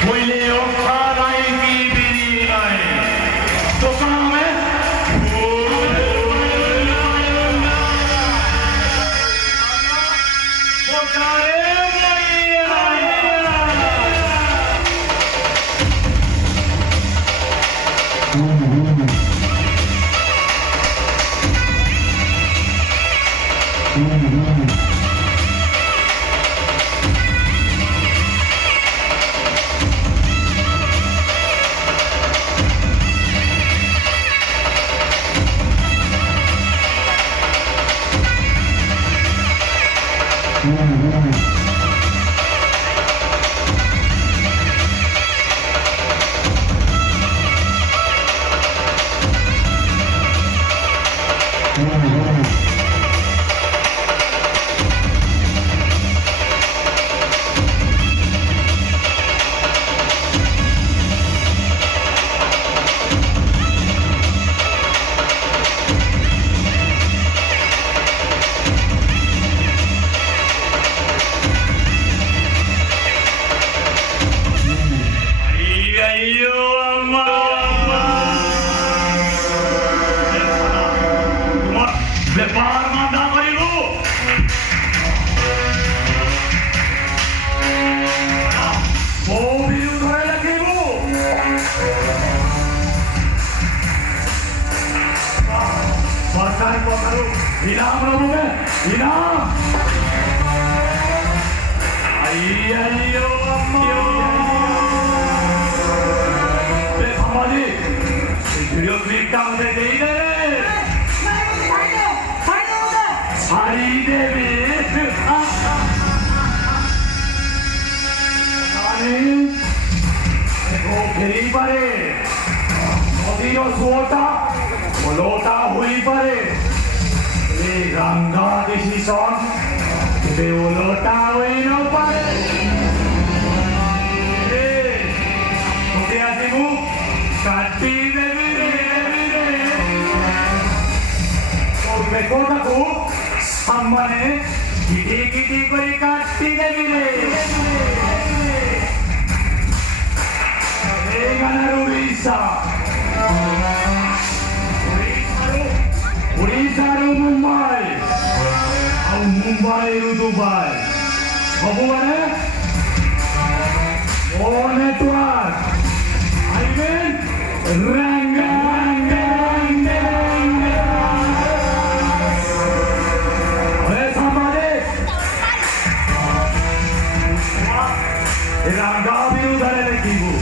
Huileo karai ki biri nai. तो कहाँ है? वो कारे इनाम लोगे इनाम आइयो बे हमारी वीडियो क्लिप का मुझे दे दे सारी देवी वो फिरी परे मोदी जो सोता वो लोटा हुई परे Rangga decision de ulota wino pare oke asimu katti devire oke kota ko sammane kiti kori katti devire egana Orissa ରୁ ମୁମ୍ବାଇ ଆଉ ମୁମ୍ବାଇରୁ ଦୁବାଇ ସବୁଆଡ଼େ ମୋ ନେଟୱାର୍କ ଆଇ ମିନ୍ ରଙ୍ଗା ରଙ୍ଗା ବିରୁଦ୍ଧରେ ଲେଖିବୁ